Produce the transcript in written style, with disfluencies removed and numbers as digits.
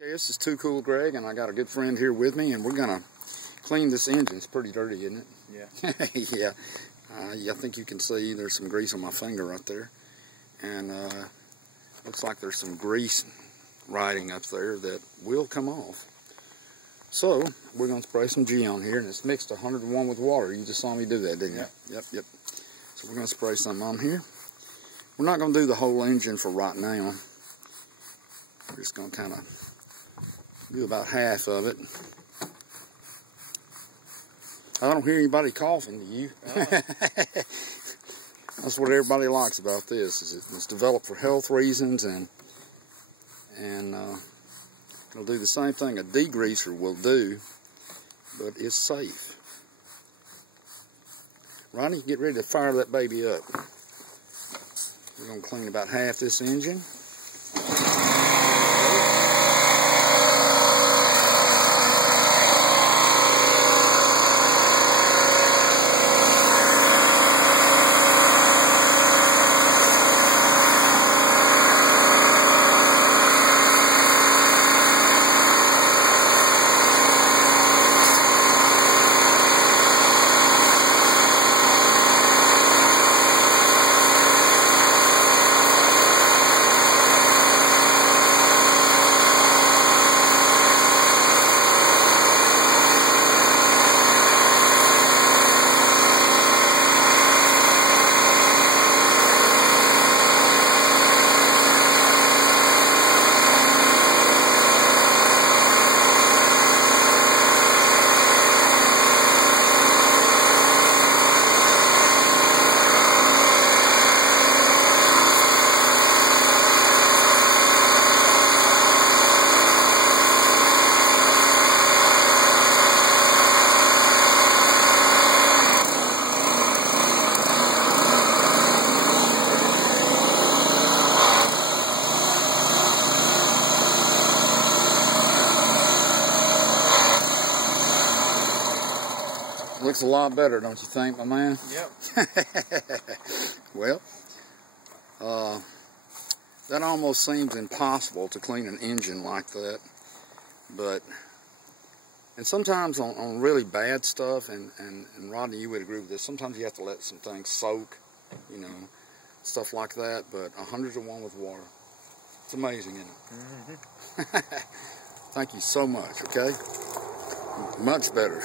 Okay, this is Too Cool Greg, and I got a good friend here with me, and we're gonna clean this engine. It's pretty dirty, isn't it? Yeah. Yeah. I think you can see there's some grease on my finger right there, and looks like there's some grease riding up there that will come off. So we're gonna spray some G on here, and it's mixed 101 with water. You just saw me do that, didn't you? Yeah. Yep. So we're gonna spray some on here. We're not gonna do the whole engine for right now. We're just gonna kind of do about half of it. I don't hear anybody coughing, do you? That's what everybody likes about this. Is it's developed for health reasons, and it'll do the same thing a degreaser will do, but it's safe. Rodney, get ready to fire that baby up. We're gonna clean about half this engine. Looks a lot better, don't you think, my man? Yep. Well, that almost seems impossible to clean an engine like that. And sometimes on really bad stuff, and Rodney, you would agree with this, sometimes you have to let some things soak, you know, stuff like that, but 101 with water. It's amazing, isn't it? Mm-hmm. Thank you so much, okay? Much better.